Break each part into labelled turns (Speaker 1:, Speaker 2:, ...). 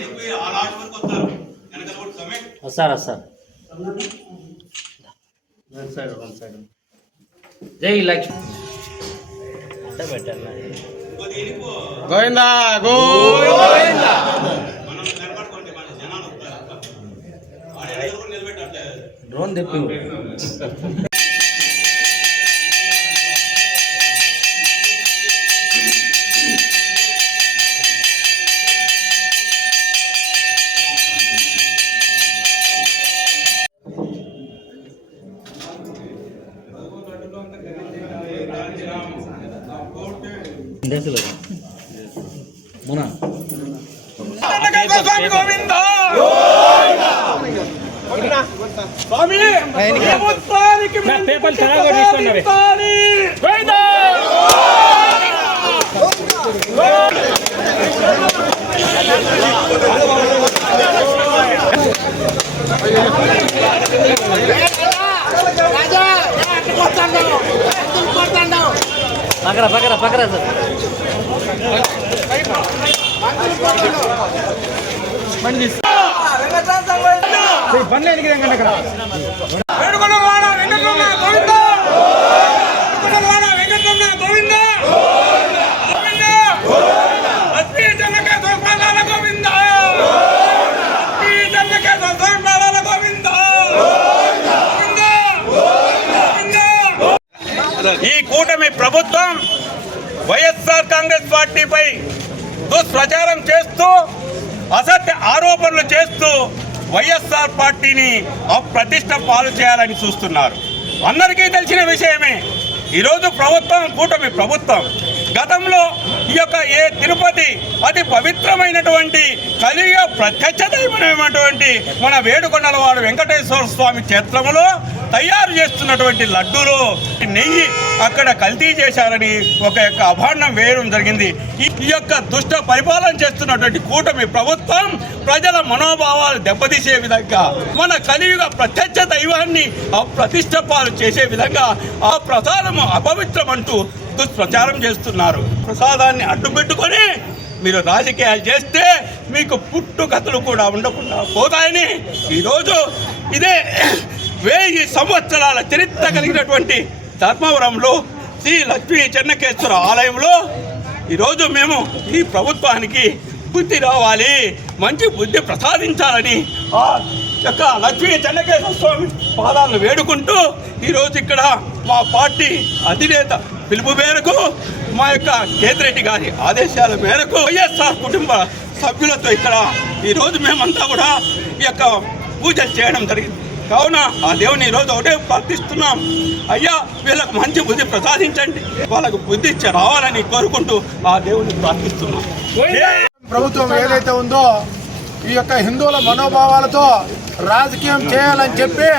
Speaker 1: వెళ్ళిపోయి ఆ లాస్ట్ వరకు వస్తారు. వెనకాల కూడా సమయం వస్తారు
Speaker 2: జై లక్ష్మి.
Speaker 1: డ్రోన్ తెప్పి మునా
Speaker 2: స్వామి గోవింద స్వామి ప్రభుత్వానికి
Speaker 1: పేపర్ చాలా తీసుకున్నవి
Speaker 2: గోవింద
Speaker 1: పక్కన పక్కన పక్కన సార్
Speaker 2: వేడుకొండలవాడ వెంకటరమణ గోవింద వేడుకొండలవాడ వెంకటరమణ గోవింద గోవింద లక్ష్మీ జనక దోపాల గోవింద లక్ష్మీ జనక దోపాల గోవింద. గోవింద. గోవింద. ఈ కూటమి ప్రభుత్వం వైఎస్ఆర్ కాంగ్రెస్ పార్టీపై దుష్ప్రచారం చేస్తూ అసత్య ఆరోపణలు చేస్తూ వైఎస్ఆర్ పార్టీని అప్రతిష్ట పాలు చేయాలని చూస్తున్నారు. అందరికీ తెలిసిన విషయమే ఈరోజు ప్రభుత్వం కూటమి ప్రభుత్వం గతంలో ఈ యొక్క ఏ తిరుపతి అతి పవిత్రమైనటువంటి కలియుగ ప్రత్యక్ష మన వేడుకొండల వాడు వెంకటేశ్వర స్వామి క్షేత్రములో తయారు చేస్తున్నటువంటి లడ్డూలో నెయ్యి అక్కడ కల్తీ చేశారని ఒక యొక్క అభాండం వేయడం జరిగింది. ఈ ఈ యొక్క దుష్ట పరిపాలన చేస్తున్నటువంటి కూటమి ప్రభుత్వం ప్రజల మనోభావాలు దెబ్బతీసే విధంగా మన కలియుగ ప్రత్యక్ష దైవాన్ని అప్రతిష్ట పాలు చేసే విధంగా ఆ ప్రసాదము అపవిత్రమంటూ దుష్ప్రచారం చేస్తున్నారు. ప్రసాదాన్ని అడ్డుపెట్టుకొని మీరు రాజకీయాలు చేస్తే మీకు పుట్టుకథలు కూడా ఉండకుండా పోతాయని ఈరోజు ఇదే వెయ్యి సంవత్సరాల చరిత్ర కలిగినటువంటి ధర్మవరంలో శ్రీ లక్ష్మీ చెన్నకేశ్వర ఆలయంలో ఈరోజు మేము ఈ ప్రభుత్వానికి బుద్ధి రావాలి మంచి బుద్ధి ప్రసాదించాలని ఆ యొక్క లక్ష్మీ చెన్నకేశ్వర స్వామి పాదాలను వేడుకుంటూ ఈరోజు ఇక్కడ మా పార్టీ అధినేత పిలుపు మేరకు మా యొక్క కేతిరెడ్డి గారి ఆదేశాల మేరకు వైఎస్ఆర్ కుటుంబ సభ్యులతో ఇక్కడ ఈరోజు మేమంతా కూడా ఈ యొక్క పూజలు చేయడం జరిగింది. కావున ఆ దేవుని ఈరోజు ఒకటే ప్రార్థిస్తున్నాం. అయ్యా వీళ్ళకు మంచి బుద్ధి ప్రసాదించండి. వాళ్ళకు బుద్ధి రావాలని కోరుకుంటూ ఆ దేవుని ప్రార్థిస్తున్నాం.
Speaker 3: ప్రభుత్వం ఏదైతే ఉందో ఈ యొక్క హిందువుల మనోభావాలతో రాజకీయం చేయాలని చెప్పి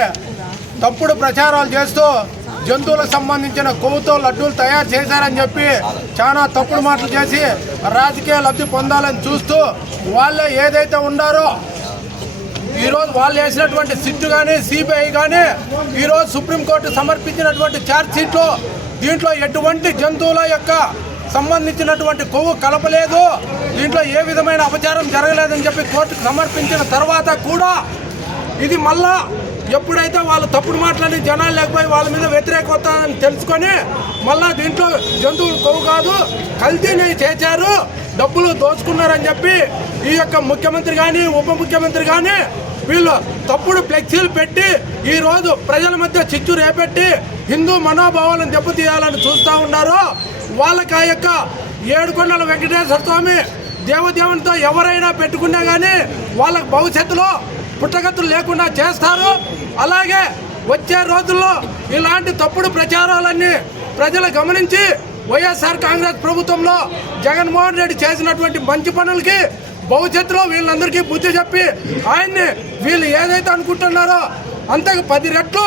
Speaker 3: తప్పుడు ప్రచారాలు చేస్తూ జంతువులకు సంబంధించిన కొవ్వుతో లడ్డూలు తయారు చేశారని చెప్పి చాలా తప్పుడు మాటలు చేసి రాజకీయ లబ్ధి పొందాలని చూస్తూ వాళ్ళే ఏదైతే ఉండారో ఈరోజు వాళ్ళు వేసినటువంటి సిట్ కానీ సిబిఐ కానీ ఈరోజు సుప్రీంకోర్టు సమర్పించినటువంటి ఛార్జ్షీట్లో దీంట్లో ఎటువంటి జంతువుల యొక్క సంబంధించినటువంటి కొవ్వు కలపలేదు. దీంట్లో ఏ విధమైన అపచారం జరగలేదని చెప్పి కోర్టుకు సమర్పించిన తర్వాత కూడా ఇది మళ్ళా ఎప్పుడైతే వాళ్ళు తప్పుడు మాటలని జనాలు లేకపోయి వాళ్ళ మీద వ్యతిరేకత అని తెలుసుకొని మళ్ళీ దీంట్లో జంతువులు కొవ్వు కాదు కల్తీని చేశారు డబ్బులు దోచుకున్నారని చెప్పి ఈ యొక్క ముఖ్యమంత్రి కానీ ఉప ముఖ్యమంత్రి కానీ వీళ్ళు తప్పుడు ఫ్లెక్సీలు పెట్టి ఈ రోజు ప్రజల మధ్య చిచ్చు రేపెట్టి హిందూ మనోభావాలను దెబ్బతీయాలని చూస్తూ ఉన్నారు. వాళ్ళకి ఆ యొక్క ఏడుకొండల వెంకటేశ్వర స్వామి దేవదేవునితో ఎవరైనా పెట్టుకున్నా కానీ వాళ్ళకి భవిష్యత్తులో పుట్టగతులు లేకుండా చేస్తారు. అలాగే వచ్చే రోజుల్లో ఇలాంటి తప్పుడు ప్రచారాలన్నీ ప్రజలు గమనించి వైఎస్ఆర్ కాంగ్రెస్ ప్రభుత్వంలో జగన్మోహన్ రెడ్డి చేసినటువంటి మంచి పనులకి భవిష్యత్తులో వీళ్ళందరికీ బుద్ధి చెప్పి ఆయన్ని వీళ్ళు ఏదైతే అనుకుంటున్నారో అంతకు పది రెట్లు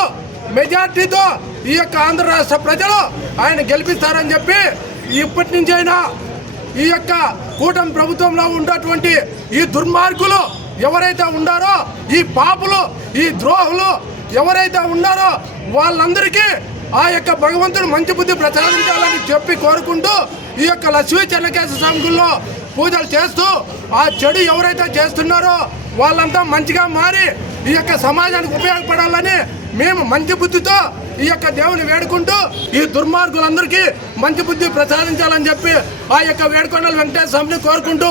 Speaker 3: మెజార్టీతో ఈ యొక్క ఆంధ్ర రాష్ట్ర ప్రజలు ఆయన గెలిపిస్తారని చెప్పి ఇప్పటి నుంచైనా ఈ యొక్క కూటమి ప్రభుత్వంలో ఉన్నటువంటి ఈ దుర్మార్గులు ఎవరైతే ఉండారో ఈ పాపులు ఈ ద్రోహులు ఎవరైతే ఉన్నారో వాళ్ళందరికీ ఆ యొక్క భగవంతుడు మంచి బుద్ధి ప్రసాదించాలని చెప్పి కోరుకుంటూ ఈ యొక్క లక్ష్మీ చెన్నకేశ్వర స్వామి పూజలు చేస్తూ ఆ చెడు ఎవరైతే చేస్తున్నారో వాళ్ళంతా మంచిగా మారి ఈ యొక్క సమాజానికి ఉపయోగపడాలని మేము మంచి బుద్ధితో ఈ యొక్క దేవుని వేడుకుంటూ ఈ దుర్మార్గులందరికీ మంచి బుద్ధి ప్రసాదించాలని చెప్పి ఆ యొక్క వేడుకొండల వెంకటేశ్వర స్వామిని కోరుకుంటూ